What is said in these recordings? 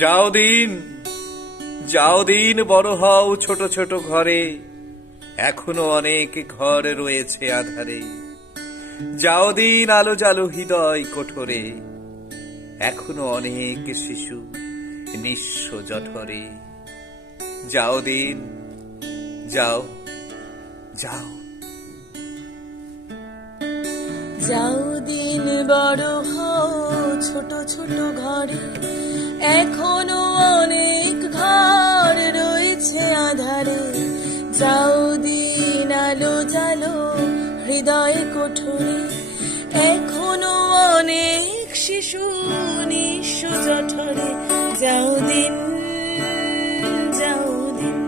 যাও দিন, যাও দিন, বড় হও ছোট ছোট ঘরে, এখনো অনেক ঘর রয়েছে আধারে। যাও দিন, আলো জালো হৃদয় কোঠরে, এখনো অনেক শিশু নিঃস্ব জঠরে। যাও দিন, যাও, যাও। যাও দিন, বড় হও ছোট ছোট ঘরে, এখনো অনেক ঘর রয়েছে আধারে। যাও দিন, আলো জালো হৃদয় কোঠরে, এখনো অনেক শিশু নিঃস্ব জঠরে। যাও দিন, যাও দিন,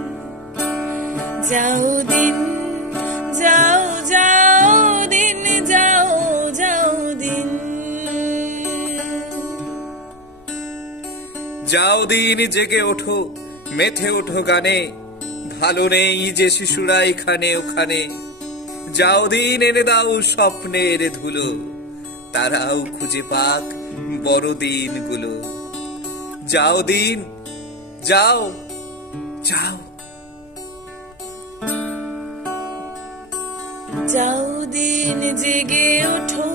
যাও দিন, যাও যাও দিন, যাও যাও দিন। যাও দিন, জেগে ওঠো, মেতে ওঠো গানে, ভালো নেই যে শিশুরা এখানে ওখানে। যাও দিন, এনে দাও স্বপ্নের ধুলো, তারাও খুঁজে পাক বড় দিনগুলো। যাও দিন, যাও, যাও। যাও দিন, জেগে ওঠো,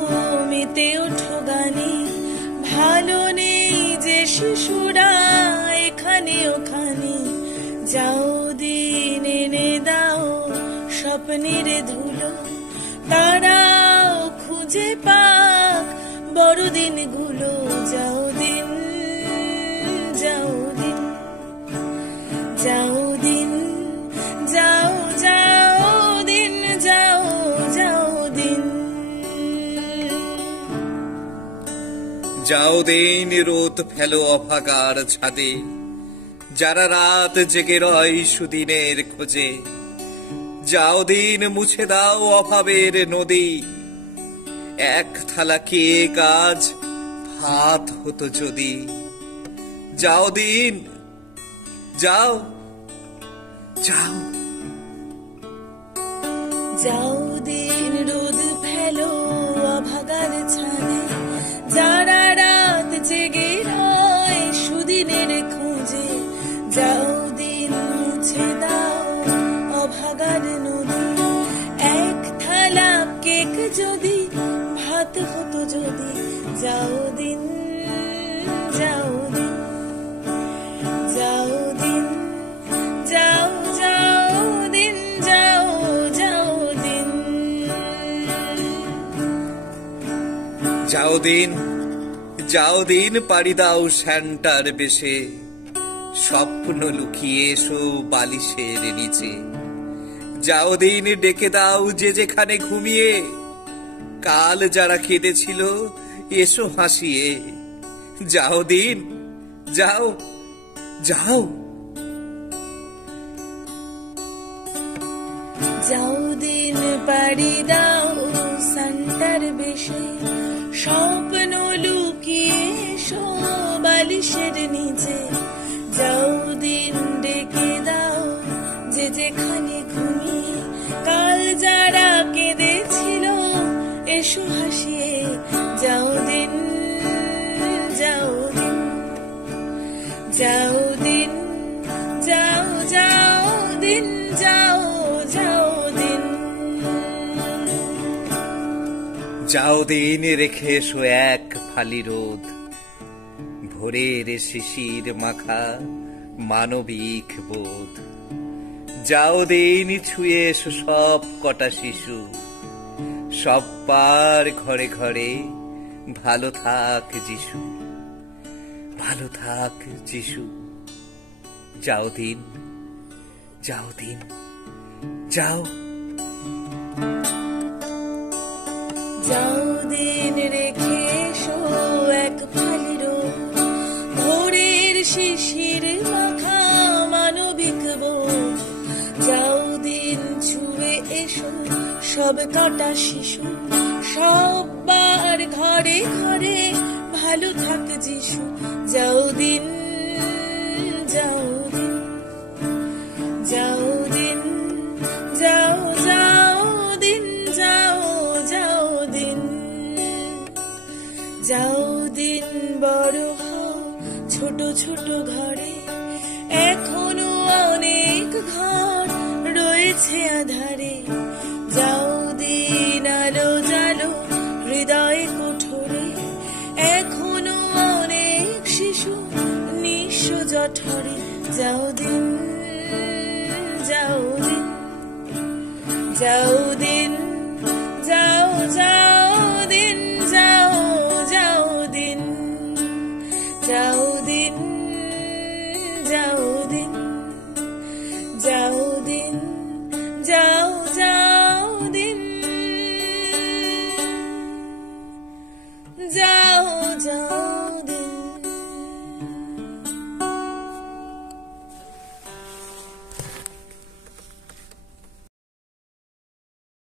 মেতে ওঠো গানে, ভালো নেই যে শিশুরা এখানে ওখানে। যাও দিন, এনে দাও স্বপ্নের ধুলো, তারাও খুঁজে পাক বড় দিনগুলো। যাও দিন, যাও দিন, যাও দিন, যাও যাও দিন, যাও যাও দিন। যাও দিন, রোদ ফেলো অভাগার ছাদে, যারা রাত জেগে রয় সুদিনের খোঁজে। যাও দিন, মুছে দাও অভাবের নদী, এক থালা খেয়ে কাজ ভাত হতো যদি। যাও দিন, যাও, যাও। যাও দিন, রোদ ফেলো অভাগার ছাদে, যারা রাত জেগে রয় সুদিনের খোঁজে। যাও দিন, মুছে দাও অভাগার নদী, এক থালা কেক যদি ভাত হতো যদি। যাও দিন, যাও দিন, যাও দিন, যাও যাও দিন, যাও যাও দিন। যাও দিন, যাও দিন, পাড়ি দাও স্যান্টার বেশে, স্বপ্ন লুকিয়ে এসো বালিশের নিচে। যাও দিন, ডেকে দাও যে যেখানে ঘুমিয়ে, কাল যারা কেঁদেছিল এসো হাসিয়ে। যাও দিন, যাও, যাও। যাও দিন, পাড়ি দাও সান্টার বেশে, স্বপ্ন লুকিয়ে এসো বালিশের নিচে। যাও দিন, ডেকে দাও যে যেখানে ঘুমিয়ে, কাল যারা কেঁদেছিল এসো হাসিয়ে। যাও দিন, যাও দিন, যাও দিন, যাও যাও দিন, যাও যাও দিন। যাও দিন, রেখে এসো এক ফালি রোদ, ভোরের শিশির মাখা মানবিক বোধ। যাও দিন, ছুঁয়ে এসো সব কটা শিশু, সব্বার ঘরে ঘরে ভালো থাক যিশু, ভালো থাক যিশু। যাও দিন, যাও দিন, যাও। যাও দিন, রেখে এসো এক ফালি রোদ, ভোরের শিশির মাখা মানবিক বোধ। যাও দিন, ছুঁয়ে এসো সব কটা শিশু, সব্বার ঘরে ঘরে ভালো থাক যিশু। যাও দিন, যাও দিন, যাও দিন, যাও যাও দিন, যাও যাও দিন। যাও দিন, বড় হও ছোট ছোট ঘরে এখনো অনেক ঘর রয়েছে আধারে। যাও দিন আলো জালো হৃদয় কুঠোরে, এখনো অনেক শিশু নিঃস্ব জঠরে। যাও দিন যাও দিন যাও দিন যাও যাও দিন যাও যাও দিন যাও দিন যাও দিন যাও দিন যাও যাও দিন যাও যাও